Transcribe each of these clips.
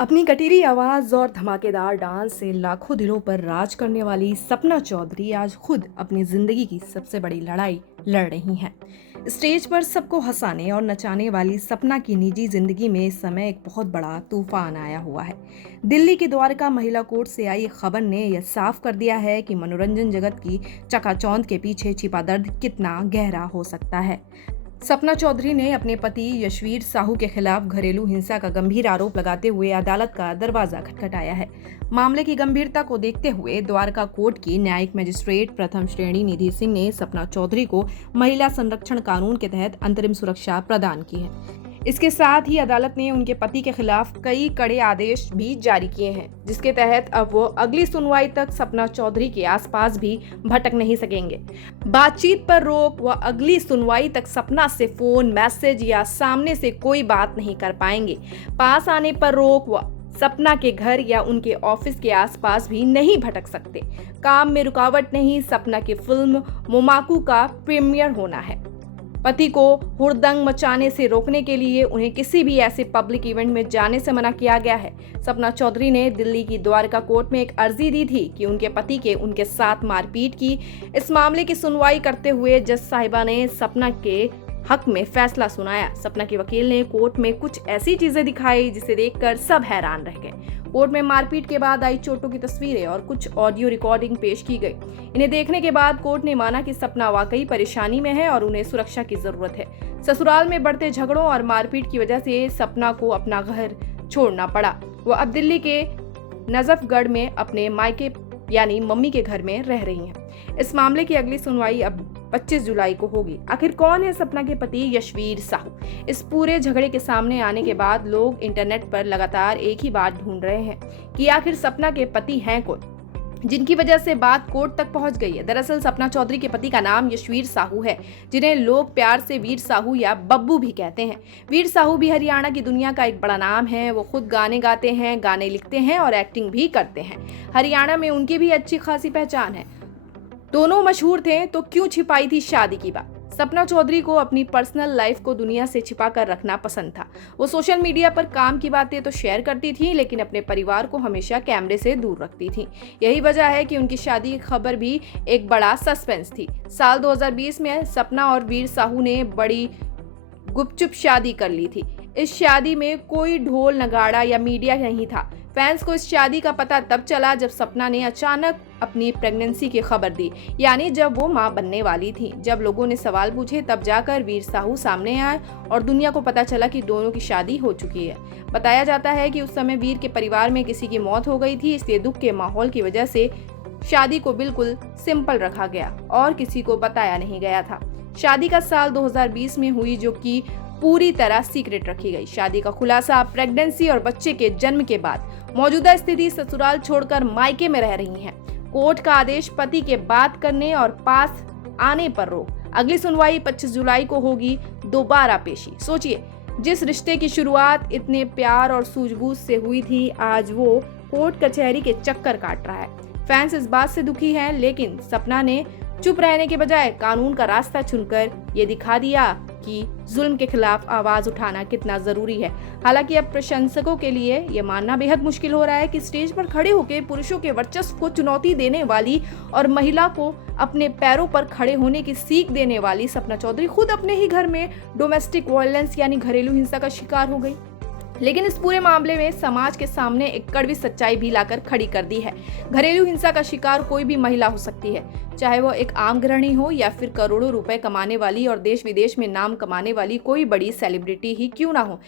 अपनी कटीली आवाज़ और धमाकेदार डांस से लाखों दिलों पर राज करने वाली सपना चौधरी आज खुद अपनी जिंदगी की सबसे बड़ी लड़ाई लड़ रही हैं। स्टेज पर सबको हंसाने और नचाने वाली सपना की निजी जिंदगी में इस समय एक बहुत बड़ा तूफान आया हुआ है। दिल्ली के द्वारका महिला कोर्ट से आई खबर ने यह साफ कर दिया है कि मनोरंजन जगत की चकाचौंध के पीछे छिपा दर्द कितना गहरा हो सकता है। सपना चौधरी ने अपने पति यशवीर साहू के खिलाफ घरेलू हिंसा का गंभीर आरोप लगाते हुए अदालत का दरवाजा खटखटाया है। मामले की गंभीरता को देखते हुए द्वारका कोर्ट की न्यायिक मजिस्ट्रेट प्रथम श्रेणी निधि सिंह ने सपना चौधरी को महिला संरक्षण कानून के तहत अंतरिम सुरक्षा प्रदान की है। इसके साथ ही अदालत ने उनके पति के खिलाफ कई कड़े आदेश भी जारी किए हैं, जिसके तहत अब वो अगली सुनवाई तक सपना चौधरी के आसपास भी भटक नहीं सकेंगे। बातचीत पर रोक, व अगली सुनवाई तक सपना से फोन, मैसेज या सामने से कोई बात नहीं कर पाएंगे। पास आने पर रोक, व सपना के घर या उनके ऑफिस के आसपास भी नहीं भटक सकते। काम में रुकावट नहीं, सपना की फिल्म मोमाकू का प्रीमियर होना है। पति को हुड़दंग मचाने से रोकने के लिए उन्हें किसी भी ऐसे पब्लिक इवेंट में जाने से मना किया गया है। सपना चौधरी ने दिल्ली की द्वारका कोर्ट में एक अर्जी दी थी कि उनके पति के उनके साथ मारपीट की। इस मामले की सुनवाई करते हुए जज साहिबा ने सपना के हक में फैसला सुनाया। सपना के वकील ने कोर्ट में कुछ ऐसी चीजें दिखाई जिसे देखकर सब हैरान रह गए। कोर्ट में मारपीट के बाद आई चोटों की तस्वीरें और कुछ ऑडियो रिकॉर्डिंग पेश की गई। इन्हें देखने के बाद कोर्ट ने माना कि सपना वाकई परेशानी में है और उन्हें सुरक्षा की जरूरत है। ससुराल में बढ़ते झगड़ों और मारपीट की वजह से सपना को अपना घर छोड़ना पड़ा। वो अब दिल्ली के नजफगढ़ में अपने मायके यानी मम्मी के घर में रह रही हैं। इस मामले की अगली सुनवाई अब 25 जुलाई को होगी। आखिर कौन है सपना के पति यशवीर साहू? इस पूरे झगड़े के सामने आने के बाद लोग इंटरनेट पर लगातार एक ही बात ढूंढ रहे हैं कि आखिर सपना के पति हैं कौन, जिनकी वजह से बात कोर्ट तक पहुंच गई है। दरअसल सपना चौधरी के पति का नाम यशवीर साहू है, जिन्हें लोग प्यार से वीर साहू या बब्बू भी कहते हैं। वीर साहू भी हरियाणा की दुनिया का एक बड़ा नाम है। वो खुद गाने गाते हैं, गाने लिखते हैं और एक्टिंग भी करते हैं। हरियाणा में उनकी भी अच्छी खासी पहचान है। दोनों मशहूर थे तो क्यों छिपाई थी शादी की बात? सपना चौधरी को अपनी पर्सनल लाइफ को दुनिया से छिपा कर रखना पसंद था। वो सोशल मीडिया पर काम की बातें तो शेयर करती थी, लेकिन अपने परिवार को हमेशा कैमरे से दूर रखती थी। यही वजह है कि उनकी शादी की खबर भी एक बड़ा सस्पेंस थी। साल 2020 में सपना और वीर साहू ने बड़ी गुपचुप शादी कर ली थी। इस शादी में कोई ढोल नगाड़ा या मीडिया नहीं था। फैंस को इस शादी का पता तब चला जब सपना ने अचानक अपनी प्रेगनेंसी की खबर दी, यानी जब वो मां बनने वाली थी। जब लोगों ने सवाल पूछे तब जाकर वीर साहू सामने आए और दुनिया को पता चला कि दोनों की शादी हो चुकी है। बताया जाता है कि उस समय वीर के परिवार में किसी की मौत हो गई थी, इसलिए दुख के माहौल की वजह से शादी को बिल्कुल सिंपल रखा गया और किसी को बताया नहीं गया था। शादी का साल 2020 में हुई, जो कि पूरी तरह सीक्रेट रखी गई। शादी का खुलासा प्रेगनेंसी और बच्चे के जन्म के बाद। मौजूदा स्थिति ससुराल छोड़कर मायके में रह रही हैं। कोर्ट का आदेश पति के बात करने और पास आने पर रोक। अगली सुनवाई 25 जुलाई को होगी। दोबारा पेशी। सोचिए, जिस रिश्ते की शुरुआत इतने प्यार और सूझबूझ से हुई थी, आज वो कोर्ट कचहरी के चक्कर काट रहा है। फैंस इस बात से दुखी हैं, लेकिन सपना ने चुप रहने के बजाय कानून का रास्ता चुनकर ये दिखा दिया कि जुल्म के खिलाफ आवाज उठाना कितना जरूरी है। हालांकि अब प्रशंसकों के लिए ये मानना बेहद मुश्किल हो रहा है कि स्टेज पर खड़े होकर पुरुषों के वर्चस्व को चुनौती देने वाली और महिला को अपने पैरों पर खड़े होने की सीख देने वाली सपना चौधरी खुद अपने ही घर में डोमेस्टिक वायलेंस यानी घरेलू हिंसा का शिकार हो गई। लेकिन इस पूरे मामले में समाज के सामने एक कड़वी सच्चाई भी लाकर खड़ी कर दी है। घरेलू हिंसा का शिकार कोई भी महिला हो सकती है, चाहे वो एक आम गृहिणी हो या फिर करोड़ों रुपए कमाने वाली और देश विदेश में नाम कमाने वाली कोई बड़ी सेलिब्रिटी ही क्यों ना हो।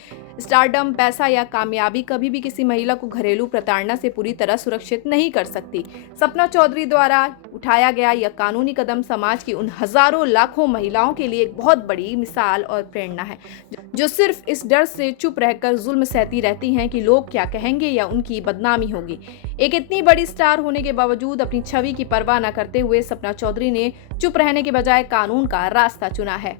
स्टारडम, पैसा या कामयाबी कभी भी किसी महिला को घरेलू प्रताड़ना से पूरी तरह सुरक्षित नहीं कर सकती। सपना चौधरी द्वारा उठाया गया यह कानूनी कदम समाज की उन हजारों लाखों महिलाओं के लिए एक बहुत बड़ी मिसाल और प्रेरणा है, जो सिर्फ इस डर से चुप रहकर जुल्म सहती रहती हैं कि लोग क्या कहेंगे या उनकी बदनामी होगी। एक इतनी बड़ी स्टार होने के बावजूद अपनी छवि की परवाह न करते हुए सपना चौधरी ने चुप रहने के बजाय कानून का रास्ता चुना है।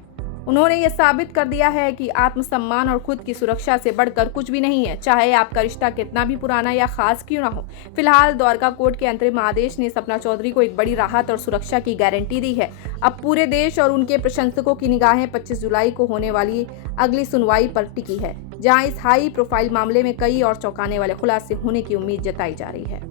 उन्होंने ये साबित कर दिया है कि आत्मसम्मान और खुद की सुरक्षा से बढ़कर कुछ भी नहीं है, चाहे आपका रिश्ता कितना भी पुराना या खास क्यों ना हो। फिलहाल द्वारका कोर्ट के अंतरिम आदेश ने सपना चौधरी को एक बड़ी राहत और सुरक्षा की गारंटी दी है। अब पूरे देश और उनके प्रशंसकों की निगाहें 25 जुलाई को होने वाली अगली सुनवाई पर टिकी है, जहां इस हाई प्रोफाइल मामले में कई और चौंकाने वाले खुलासे होने की उम्मीद जताई जा रही है।